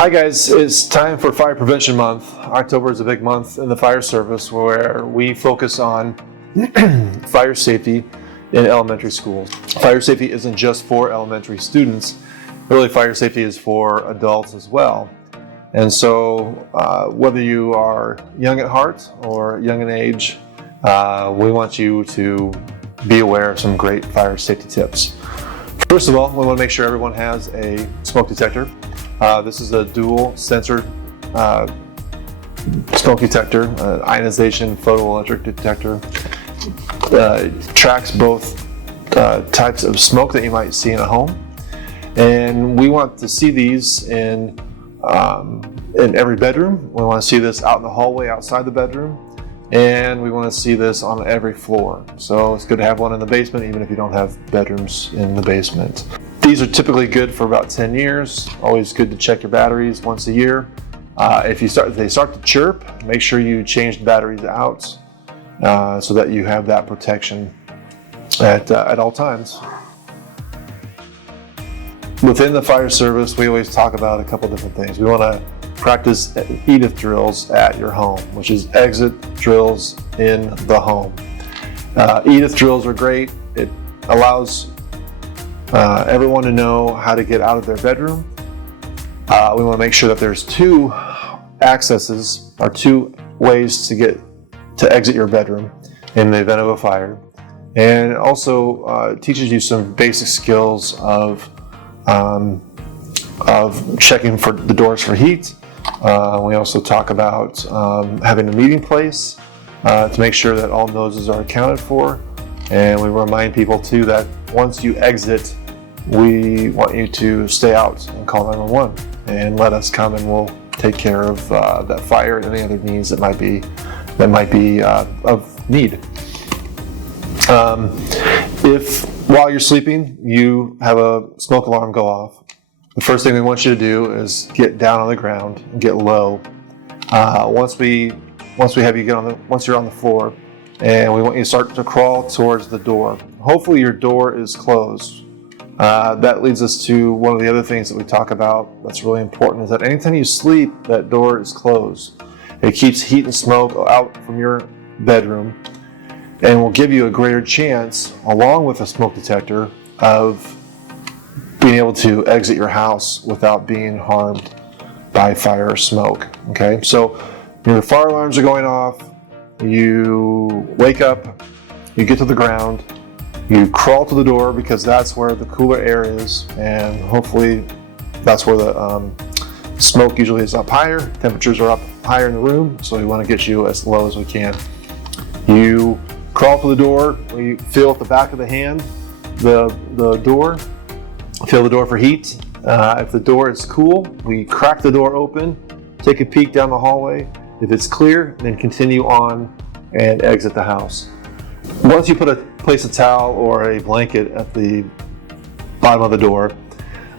Hi guys, it's time for Fire Prevention Month. October is a big month in the fire service where we focus on fire safety in elementary schools. Fire safety isn't just for elementary students, really fire safety is for adults as well. And so whether you are young at heart or young in age, we want you to be aware of some great fire safety tips. First of all, we want to make sure everyone has a smoke detector. This is a dual sensor smoke detector, ionization photoelectric detector. Tracks both types of smoke that you might see in a home. And we want to see these in every bedroom. We want to see this out in the hallway outside the bedroom. And we want to see this on every floor. So it's good to have one in the basement, even if you don't have bedrooms in the basement. These are typically good for about 10 years. Always good to check your batteries once a year. If they start to chirp, make sure you change the batteries out so that you have that protection at all times. Within the fire service, we always talk about a couple different things. We want to practice EDIF drills at your home, which is exit drills in the home. EDIF drills are great. It allows everyone to know how to get out of their bedroom. We want to make sure that there's two accesses or two ways to exit your bedroom in the event of a fire. And it also teaches you some basic skills of checking for the doors for heat. We also talk about having a meeting place to make sure that all noses are accounted for. And we remind people too that once you exit, we want you to stay out and call 911 and let us come and we'll take care of that fire and any other needs that might be of need. If while you're sleeping you have a smoke alarm go off, the first thing we want you to do is get down on the ground and get low. Once you're on the floor, and we want you to start to crawl towards the door. Hopefully your door is closed. That leads us to one of the other things that we talk about that's really important, is that anytime you sleep, that door is closed. It keeps heat and smoke out from your bedroom and will give you a greater chance, along with a smoke detector, of being able to exit your house without being harmed by fire or smoke. Okay, so your fire alarms are going off, you wake up, you get to the ground, you crawl to the door because that's where the cooler air is, and hopefully that's where the smoke usually is up higher. Temperatures are up higher in the room, so we want to get you as low as we can. You crawl to the door, we feel at the back of the hand the door, feel the door for heat. If the door is cool, we crack the door open, take a peek down the hallway. If it's clear, then continue on and exit the house. Once you place a towel or a blanket at the bottom of the door,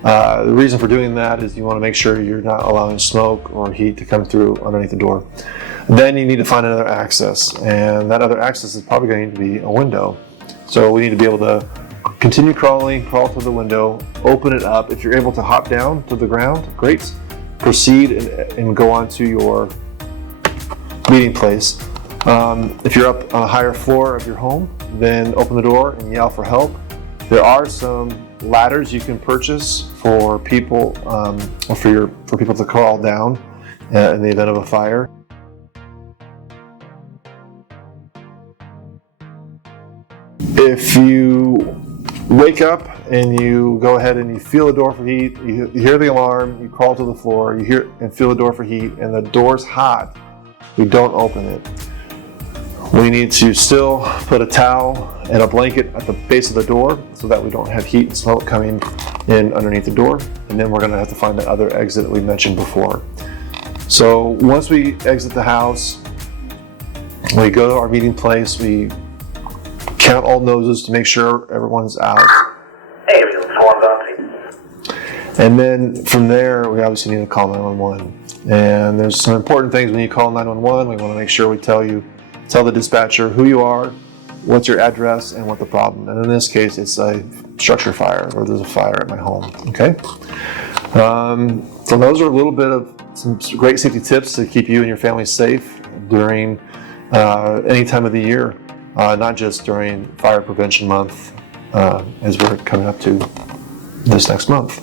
the reason for doing that is you want to make sure you're not allowing smoke or heat to come through underneath the door. Then you need to find another access, and that other access is probably going to be a window. So we need to be able to continue crawling, crawl to the window, open it up. If you're able to hop down to the ground, great. Proceed and go on to your meeting place. If you're up on a higher floor of your home, then open the door and yell for help. There are some ladders you can purchase for people, or for people to crawl down in the event of a fire. If you wake up and you go ahead and you feel the door for heat, you hear the alarm, you crawl to the floor, you hear and feel the door for heat, and the door's hot, we don't open it. We need to still put a towel and a blanket at the base of the door so that we don't have heat and smoke coming in underneath the door. And then we're going to have to find that other exit that we mentioned before. So once we exit the house, we go to our meeting place, we count all noses to make sure everyone's out. And then from there, we obviously need to call 911. And there's some important things when you call 911. We want to make sure we tell the dispatcher who you are, what's your address, and what the problem. And in this case, it's a structure fire, or there's a fire at my home. Okay. So those are a little bit of some great safety tips to keep you and your family safe during any time of the year, not just during Fire Prevention Month as we're coming up to this next month.